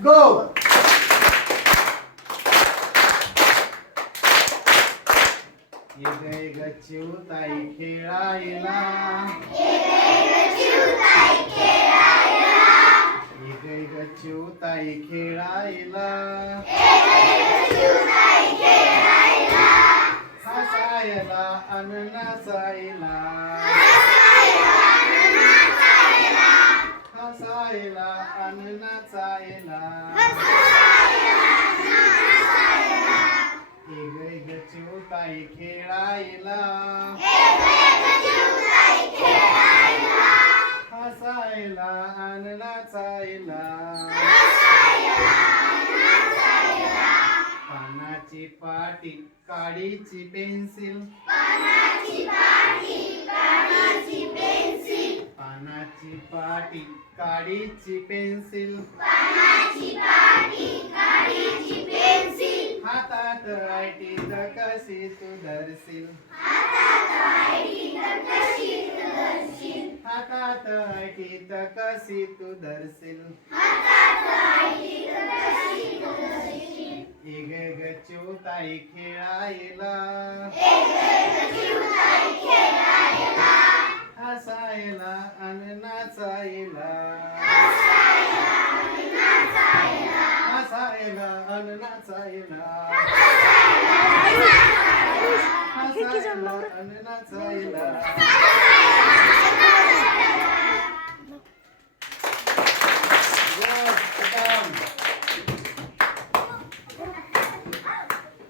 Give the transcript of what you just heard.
गो. एक चिवताई खेळायला, एक चिवताई खेळायला, हसायला अन नाचायला, हसायला अन नाचायला. एक चिवताई खेळायला, हसायला अन नाचायला. पानाची पाटी काडीची पेन्सिल, पानाची पाटी काडीची पेन्सिल, हातात आयटी तर कशी तू धरशील, हातात आयटी तर कशी तू धरशील. एक चिवताई खेळायला, हसायला अन नाचायला, हसायला अन नाचायला, हसायला अन नाचायला. Good,